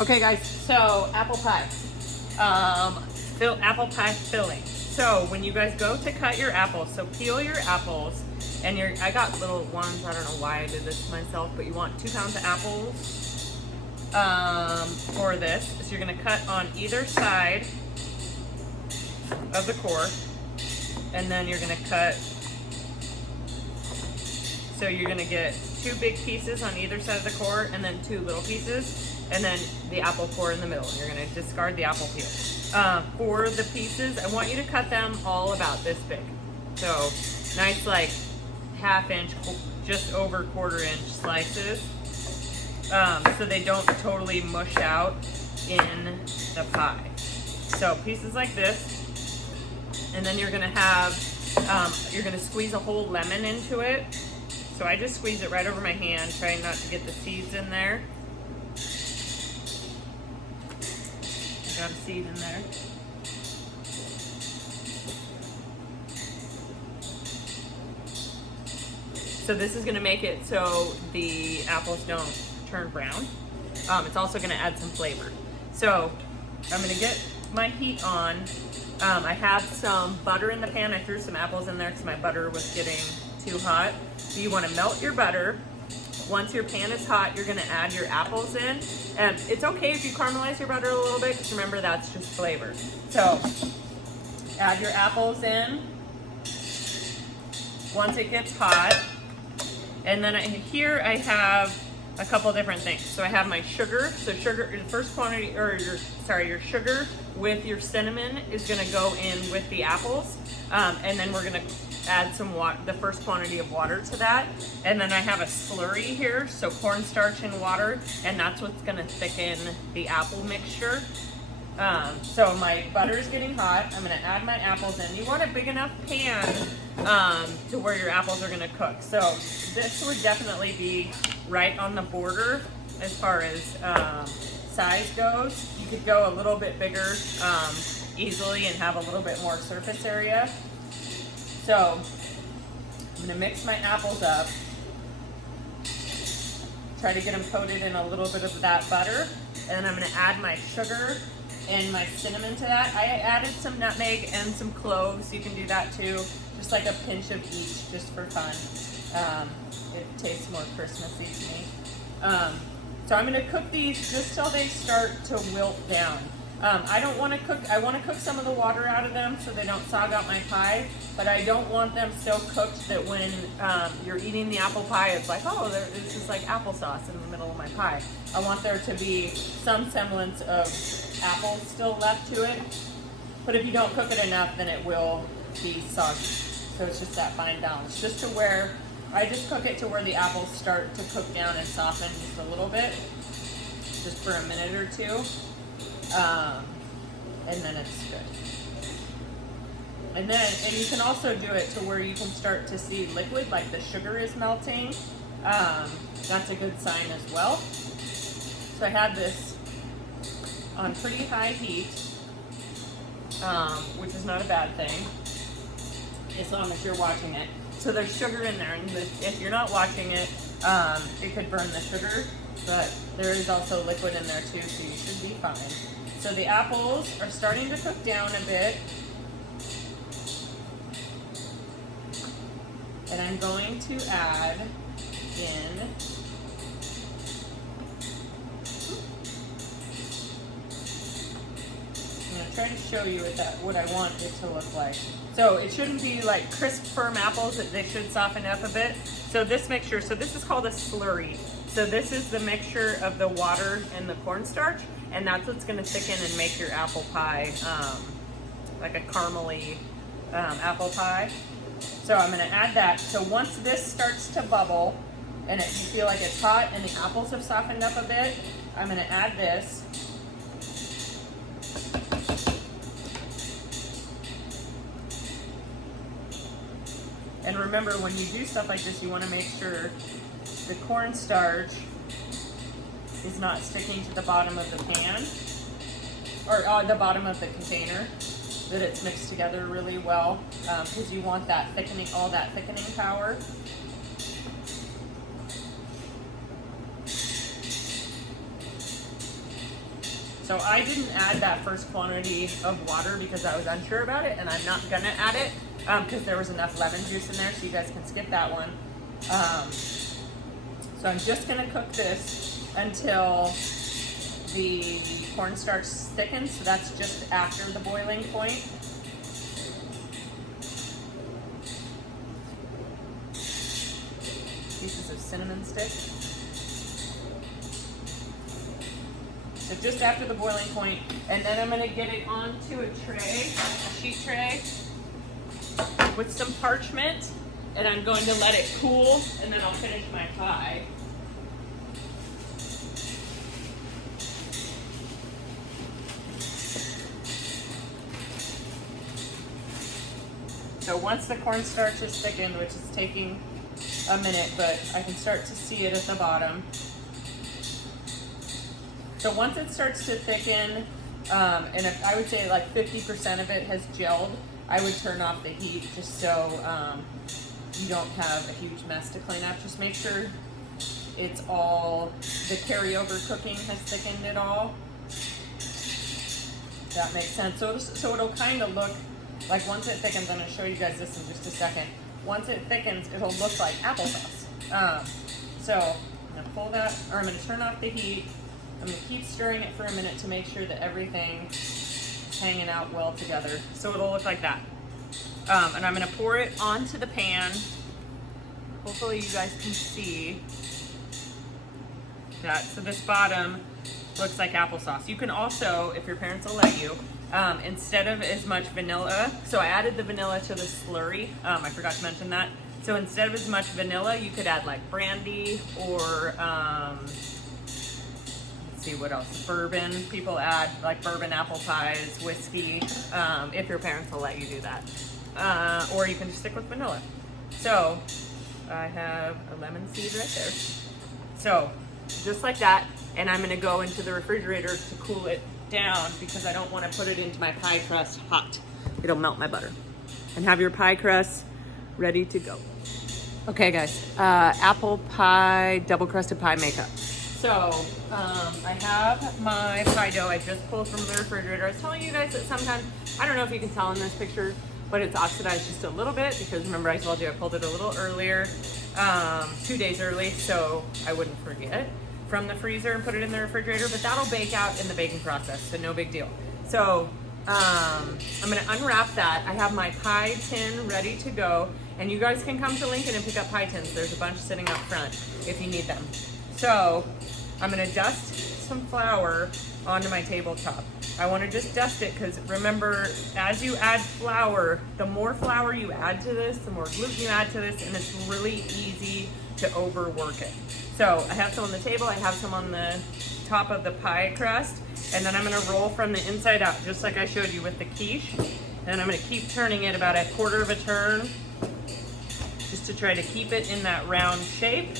Okay guys, so apple pie. Apple pie filling. So when you guys go to cut your apples, so peel your apples, and I got little ones, I don't know why I did this myself, but you want 2 pounds of apples for this. So you're gonna cut on either side of the core, and then you're gonna cut, so you're gonna get 2 big pieces on either side of the core, and then 2 little pieces, and then the apple core in the middle. You're gonna discard the apple peel. For the pieces, I want you to cut them all about this big. So nice, like 1/2 inch, just over 1/4 inch slices, so they don't totally mush out in the pie. So pieces like this, and then you're gonna have, you're gonna squeeze a whole lemon into it. So I just squeeze it right over my hand, trying not to get the seeds in there. I got a seed in there. So this is gonna make it so the apples don't turn brown. It's also gonna add some flavor. So I'm gonna get my heat on. I have some butter in the pan. I threw some apples in there because my butter was getting too hot. So you wanna melt your butter. Once your pan is hot, you're gonna add your apples in. And it's okay if you caramelize your butter a little bit, because remember, that's just flavor. So add your apples in once it gets hot. And then here I have a couple different things. So I have my sugar. So sugar, the first quantity, or your sugar with your cinnamon is gonna go in with the apples. And then we're gonna add some water, the first quantity of water to that. And then I have a slurry here, so cornstarch and water, and that's what's gonna thicken the apple mixture. So my butter is getting hot. I'm gonna add my apples in. You want a big enough pan to where your apples are gonna cook. So this would definitely be right on the border as far as size goes. You could go a little bit bigger easily and have a little bit more surface area. So I'm gonna mix my apples up, try to get them coated in a little bit of that butter, and then I'm gonna add my sugar and my cinnamon to that. I added some nutmeg and some cloves. You can do that too, just like a pinch of each, just for fun. It tastes more Christmassy to me. So I'm gonna cook these just till they start to wilt down. I don't want to cook, I want to cook some of the water out of them so they don't sog out my pie, but I don't want them so cooked that when you're eating the apple pie, it's like, oh, this is like applesauce in the middle of my pie. I want there to be some semblance of apple still left to it, but if you don't cook it enough, then it will be soggy. So it's just that fine balance, just to where, I just cook it to where the apples start to cook down and soften just a little bit, just for a minute or two. And then it's good. And you can also do it to where you can start to see liquid, like the sugar is melting. That's a good sign as well. So I had this on pretty high heat, which is not a bad thing, as long as you're watching it. So there's sugar in there, and if you're not watching it, it could burn the sugar, but there is also liquid in there too, so you should be fine. So the apples are starting to cook down a bit. And I'm going to add in I'm going to try to show you what I want it to look like. So it shouldn't be like crisp, firm apples. They should soften up a bit. So this mixture, so this is called a slurry. So this is the mixture of the water and the cornstarch, and that's what's going to thicken and make your apple pie like a caramely apple pie. So I'm going to add that. So once this starts to bubble and you feel like it's hot and the apples have softened up a bit, I'm going to add this. And remember, when you do stuff like this, you want to make sure the cornstarch is not sticking to the bottom of the pan, or the bottom of the container, that it's mixed together really well, because you want that thickening, all that thickening power. So I didn't add that first quantity of water because I was unsure about it, and I'm not gonna add it because there was enough lemon juice in there, so you guys can skip that one. So I'm just gonna cook this until the cornstarch thickens, so that's just after the boiling point. Pieces of cinnamon stick. So just after the boiling point, and then I'm gonna get it onto a tray, a sheet tray, with some parchment, and I'm going to let it cool, and then I'll finish my pie. So once the cornstarch is thickened, which is taking a minute, but I can start to see it at the bottom. So once it starts to thicken, and if I would say like 50% of it has gelled, I would turn off the heat just so you don't have a huge mess to clean up. Just make sure it's all, the carryover cooking has thickened it all. That makes sense. So it'll kind of look like, once it thickens, I'm going to show you guys this in just a second. Once it thickens, it'll look like applesauce. So I'm going to pull that, or I'm going to turn off the heat. I'm going to keep stirring it for a minute to make sure that everything's hanging out well together. So it'll look like that. And I'm going to pour it onto the pan. Hopefully you guys can see that. So this bottom looks like applesauce. You can also, if your parents will let you, instead of as much vanilla, so I added the vanilla to the slurry. I forgot to mention that. So instead of as much vanilla, you could add like brandy or let's see what else, bourbon. People add like bourbon apple pies, whiskey, if your parents will let you do that. Or you can just stick with vanilla. So I have a lemon seed right there. So just like that, and I'm gonna go into the refrigerator to cool it down because I don't want to put it into my pie crust hot. It'll melt my butter. And have your pie crust ready to go. Okay guys, apple pie, double crusted pie makeup. So I have my pie dough I just pulled from the refrigerator. I was telling you guys that sometimes, I don't know if you can tell in this picture, but it's oxidized just a little bit because remember I told you I pulled it a little earlier, 2 days early, so I wouldn't forget from the freezer and put it in the refrigerator, but that'll bake out in the baking process, so no big deal. So I'm gonna unwrap that. I have my pie tin ready to go, and you guys can come to Lincoln and pick up pie tins. There's a bunch sitting out front if you need them. So I'm gonna dust some flour onto my tabletop. I wanna just dust it because remember, as you add flour, the more flour you add to this, the more gluten you add to this, and it's really easy to overwork it. So I have some on the table, I have some on the top of the pie crust, and then I'm gonna roll from the inside out, just like I showed you with the quiche. And I'm gonna keep turning it about a quarter of a turn, just to try to keep it in that round shape.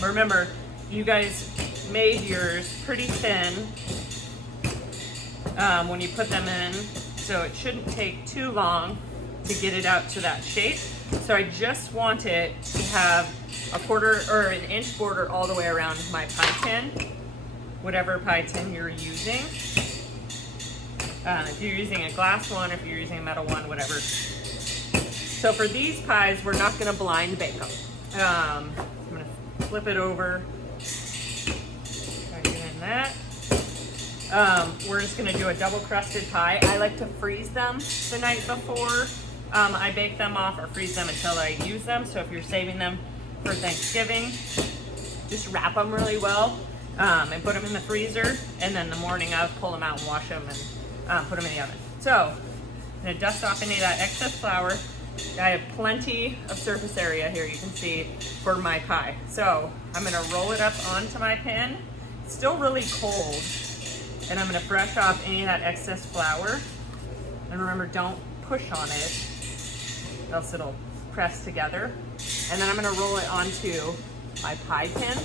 Remember, you guys made yours pretty thin when you put them in, so it shouldn't take too long to get it out to that shape. So I just want it to have a quarter or an inch border all the way around my pie tin, whatever pie tin you're using. If you're using a glass one, if you're using a metal one, whatever. So for these pies, we're not gonna blind bake them. I'm gonna flip it over. Try doing that. We're just gonna do a double crusted pie. I like to freeze them the night before I bake them off, or freeze them until I use them. So if you're saving them for Thanksgiving, just wrap them really well and put them in the freezer. And then the morning I'll pull them out and wash them and put them in the oven. So I'm gonna dust off any of that excess flour. I have plenty of surface area here, you can see, for my pie. So I'm gonna roll it up onto my pan. It's still really cold. And I'm gonna brush off any of that excess flour. And remember, don't push on it, else it'll press together. And then I'm gonna roll it onto my pie tin.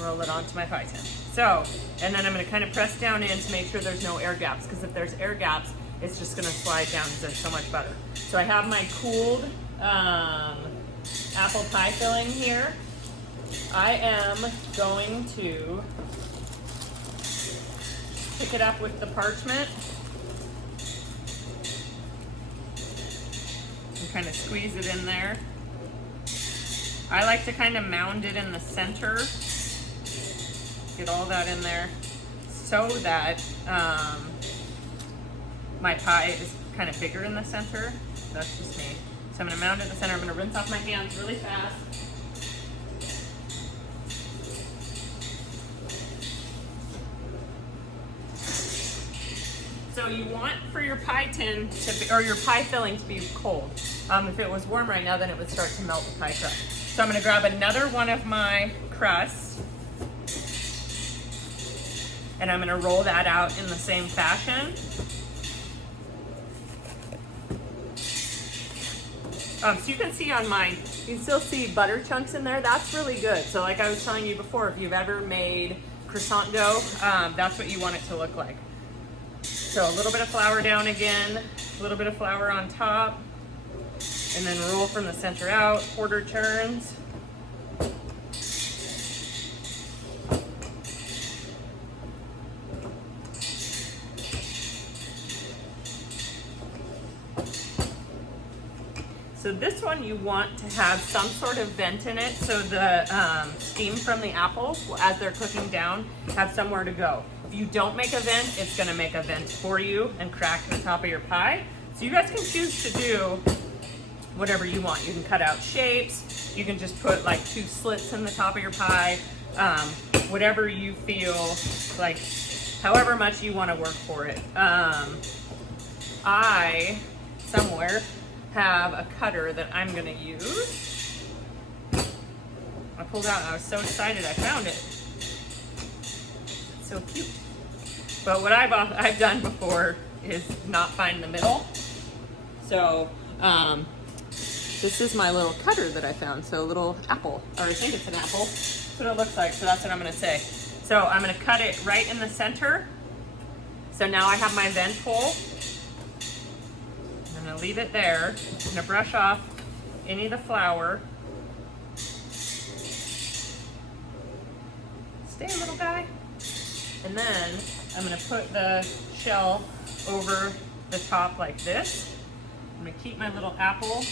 Roll it onto my pie tin. So, and then I'm gonna kind of press down in to make sure there's no air gaps, because if there's air gaps, it's just gonna slide down because there's so much butter. So I have my cooled apple pie filling here. I am going to it up with the parchment and kind of squeeze it in there. I like to kind of mound it in the center, get all that in there so that my pie is kind of bigger in the center. That's just me. So I'm gonna mound it in the center. I'm gonna rinse off my hands really fast. So you want for your pie tin to be, or your pie filling to be cold. If it was warm right now, then it would start to melt the pie crust. So I'm gonna grab another one of my crusts, and I'm gonna roll that out in the same fashion. So you can see on mine, you can still see butter chunks in there. That's really good. So like I was telling you before, if you've ever made croissant dough, that's what you want it to look like. So a little bit of flour down again, a little bit of flour on top, and then roll from the center out, quarter turns. So this one you want to have some sort of vent in it so the steam from the apples, as they're cooking down, have somewhere to go. If you don't make a vent, it's gonna make a vent for you and crack the top of your pie. So you guys can choose to do whatever you want. You can cut out shapes, you can just put like 2 slits in the top of your pie, whatever you feel like, however much you wanna work for it. I, somewhere, have a cutter that I'm gonna use. I pulled out and I was so excited I found it. It's so cute. But what I've done before is not find the middle. So this is my little cutter that I found. So a little apple, or I think it's an apple. That's what it looks like, so that's what I'm gonna say. So I'm gonna cut it right in the center. So now I have my vent hole. I'm gonna leave it there. I'm gonna brush off any of the flour. Stay, little guy. And then I'm gonna put the shell over the top like this. I'm gonna keep my little apple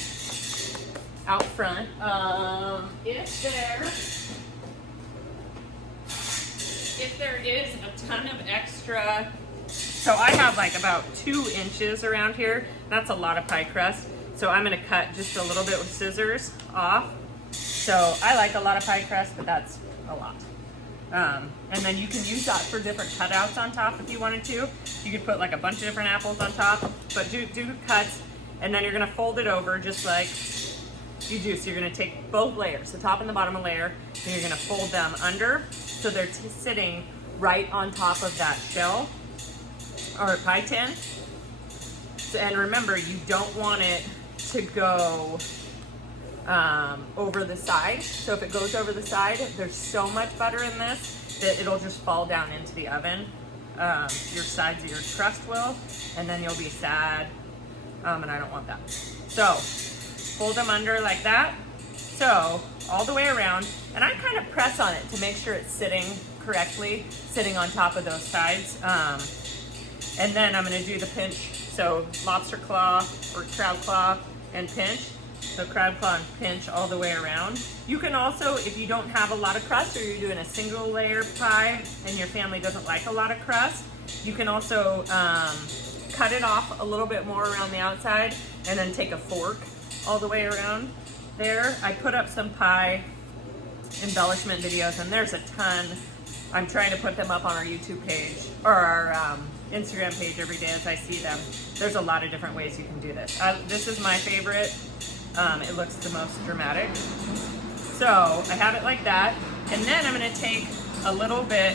out front. If there is a ton of extra, so I have like about 2 inches around here. That's a lot of pie crust. So I'm gonna cut just a little bit with scissors off. So I like a lot of pie crust, but that's a lot. And then you can use that for different cutouts on top if you wanted to. You could put like a bunch of different apples on top, but do cuts, and then you're gonna fold it over just like you do. So you're gonna take both layers, the top and the bottom layer, and you're gonna fold them under so they're sitting right on top of that shell or pie tin. So, and remember, you don't want it to go over the side. So if it goes over the side, there's so much butter in this that it'll just fall down into the oven. Your sides of your crust will, and then you'll be sad, and I don't want that. So fold them under like that. So all the way around, and I kind of press on it to make sure it's sitting correctly, sitting on top of those sides. And then I'm gonna do the pinch. So lobster claw or crab claw and pinch. So crab claw and pinch all the way around. You can also, if you don't have a lot of crust or you're doing a single layer pie and your family doesn't like a lot of crust, you can also cut it off a little bit more around the outside and then take a fork all the way around there. I put up some pie embellishment videos, and there's a ton. I'm trying to put them up on our YouTube page or our Instagram page every day as I see them. There's a lot of different ways you can do this. This is my favorite. It looks the most dramatic. So I have it like that. And then I'm gonna take a little bit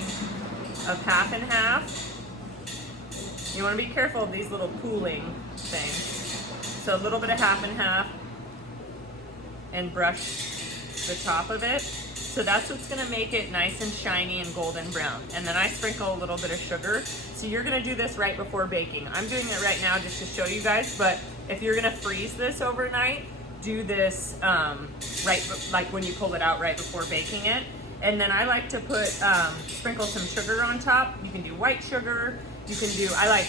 of half and half. You wanna be careful of these little pooling things. So a little bit of half and half and brush the top of it. So that's what's gonna make it nice and shiny and golden brown. And then I sprinkle a little bit of sugar. So you're gonna do this right before baking. I'm doing it right now just to show you guys, but if you're gonna freeze this overnight, do this right, like when you pull it out right before baking it. And then I like to put, sprinkle some sugar on top. You can do white sugar, You can do, I like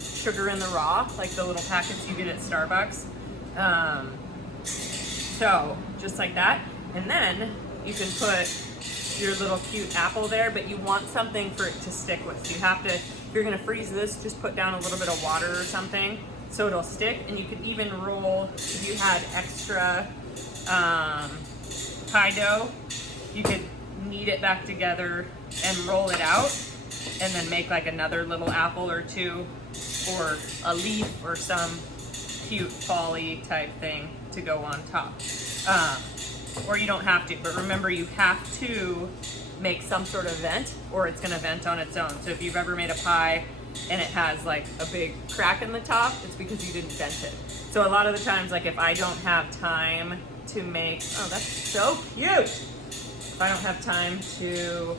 sugar in the raw, like the little packets you get at Starbucks. So just like that. And then you can put your little cute apple there, but you want something for it to stick with. So you have to, if you're gonna freeze this, just put down a little bit of water or something so it'll stick. And you could even roll, if you had extra pie dough, you could knead it back together and roll it out and then make like another little apple or two or a leaf or some cute fall-y type thing to go on top. Or you don't have to, but remember you have to make some sort of vent or it's gonna vent on its own. So if you've ever made a pie and it has like a big crack in the top, it's because you didn't vent it. So a lot of the times, like if I don't have time to make, oh that's so cute. If I don't have time to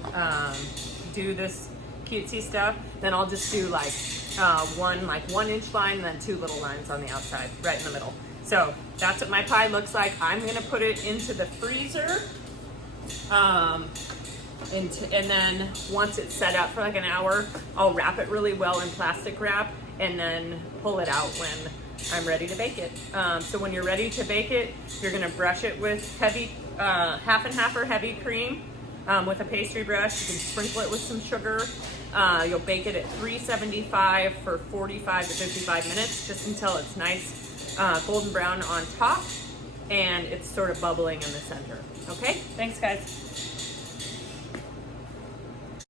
do this cutesy stuff, then I'll just do like 1 inch line and then 2 little lines on the outside, right in the middle. So that's what my pie looks like. I'm gonna put it into the freezer. And then once it's set up for like an hour, I'll wrap it really well in plastic wrap and then pull it out when I'm ready to bake it. So when you're ready to bake it, you're gonna brush it with heavy, half and half or heavy cream with a pastry brush. You can sprinkle it with some sugar. You'll bake it at 375 for 45 to 55 minutes, just until it's nice golden brown on top and it's sort of bubbling in the center. Okay, thanks guys.